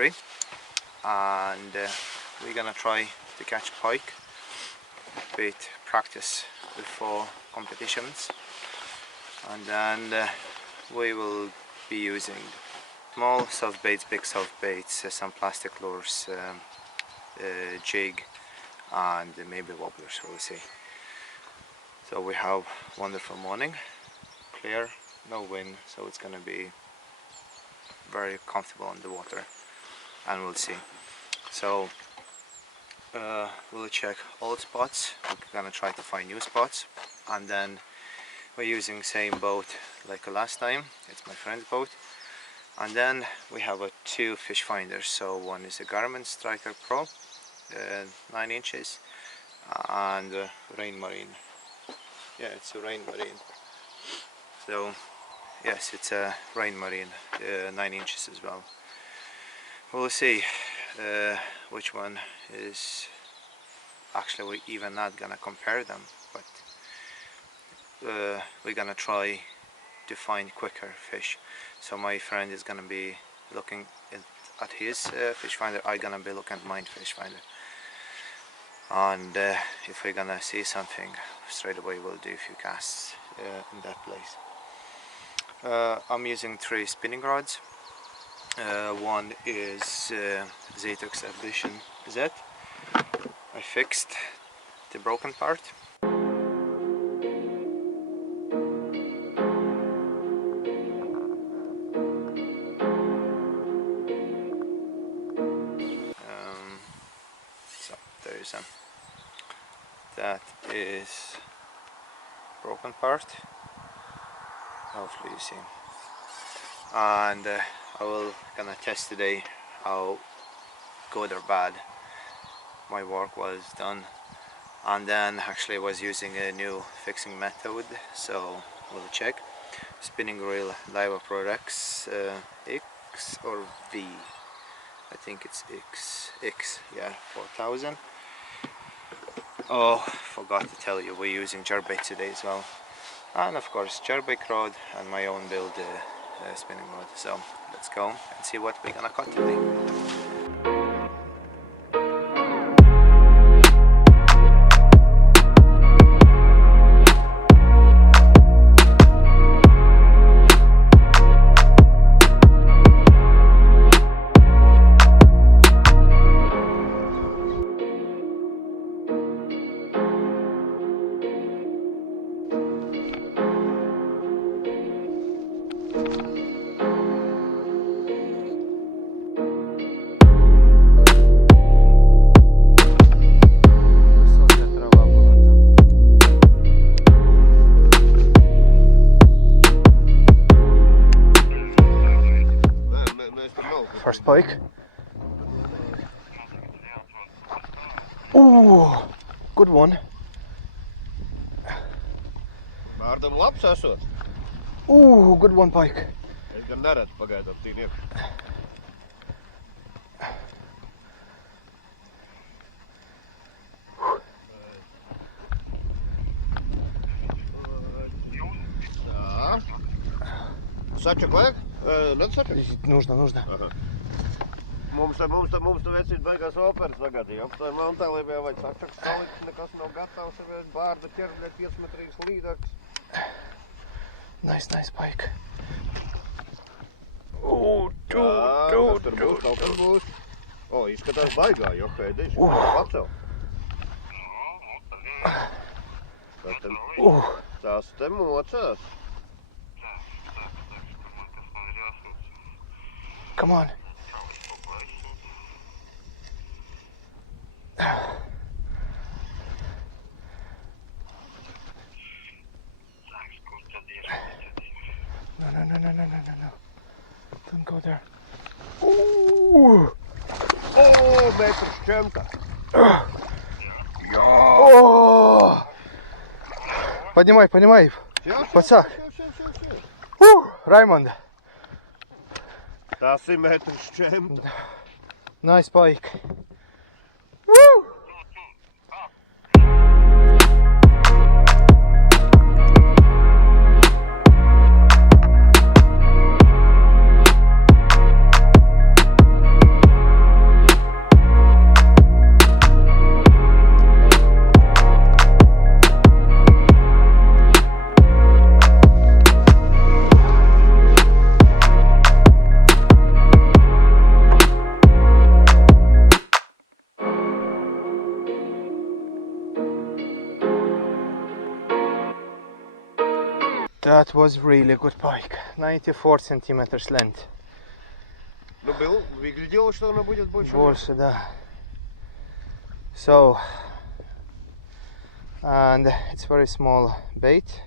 3, and we're gonna try to catch pike with practice before competitions, and then we will be using small soft baits, big soft baits, some plastic lures, jig, and maybe wobblers. We'll see. So we have wonderful morning, clear, no wind, so it's gonna be very comfortable on the water, and we'll see. So we'll check old spots. We're gonna try to find new spots, and then we're using same boat like last time. It's my friend's boat, and then we have 2 fish finders. So one is a Garmin Striker Pro, 9 inches, and Rain Marine. Yeah, it's a Rain Marine. So yes, it's a Rain Marine, 9 inches as well. We'll see which one is. Actually, we're even not gonna compare them, but we're gonna try to find quicker fish. So my friend is gonna be looking at his fish finder. I'm gonna be looking at my fish finder, and if we're gonna see something straight away, we'll do a few casts in that place. I'm using 3 spinning rods. One is Zetux Ambition Z. I fixed the broken part. So there is a. That is broken part. Hopefully you see. And I will gonna test today how good or bad my work was done, and then actually I was using a new fixing method, so we'll check. Spinning reel Lough X or V. I think it's X, yeah, 4000. Oh, forgot to tell you, we're using jerkbait today as well, and of course jerkbait rod and my own build spinning rod. So let's go and see what we're gonna cut today. First pike. Ooh, good one. Vārdam labs esot. Ooh, good one, pike. Es gan neredzu pagaidām tīnieku. Tā. Sačak vajag? Sačak? Нужно. Aha. Mums te vecīt beigās operas tagadīja. Apstāja mantālī bija vajag sačak salikt, nekas nav gatavs, ir bārda ķerbļa 5-metrīgs līdaks. Nice, pike. Tur būs, kaut kas būs. O, izskatās baigā, jo hēdīši. Pacel. Tās te mocās. Come on. No. Don't go there. Ooh. O, metrs čemta. О! Поднимай. Подсак. Раймонд. Tas ir metrs čemta. Nice pike. Woo! That was really good pike. 94 centimeters length. Ну, выглядело, что она будет больше. Больше, да. So, and it's very small bait.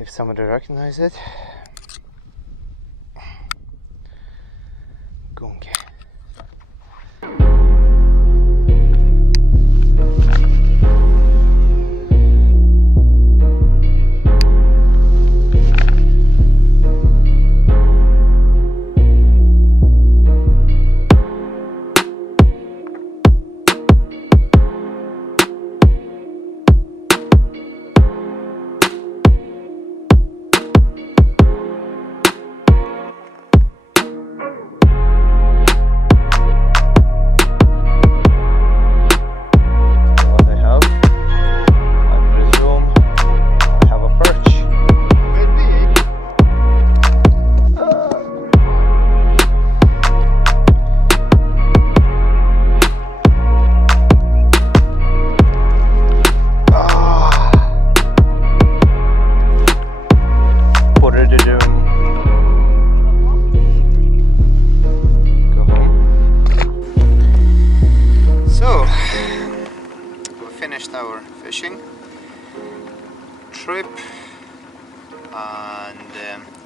If somebody recognize it. Gunky. Our fishing trip, and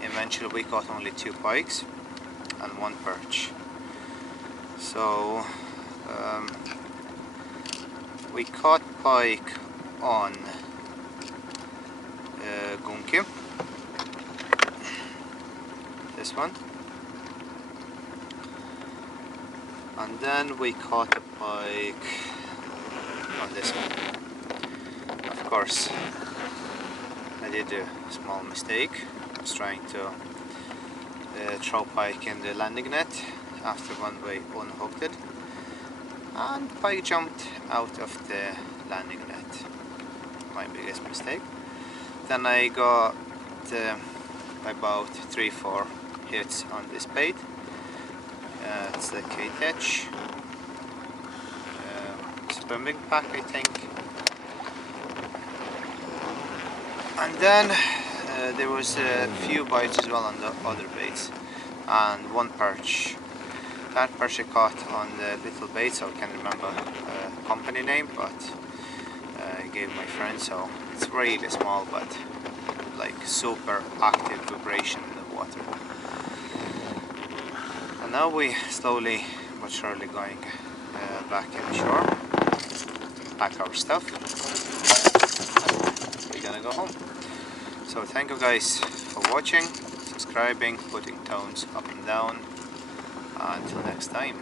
eventually we caught only 2 pikes and 1 perch. So we caught pike on gunky, this one, and then we caught a pike on this one. Of course, I did a small mistake. I was trying to throw pike in the landing net after one way unhooked it, and pike jumped out of the landing net. My biggest mistake. Then I got about 3-4 hits on this bait. It's the K-Tetch. Swimming pack, I think. And then there was a few bites as well on the other baits, and 1 perch. That perch I caught on the little bait, so I can't remember company name, but I gave my friend, so it's really small, but like super active vibration in the water. And now we slowly but surely going back inshore, pack our stuff, we're gonna go home. So thank you guys for watching, subscribing, putting tones up and down. Until next time.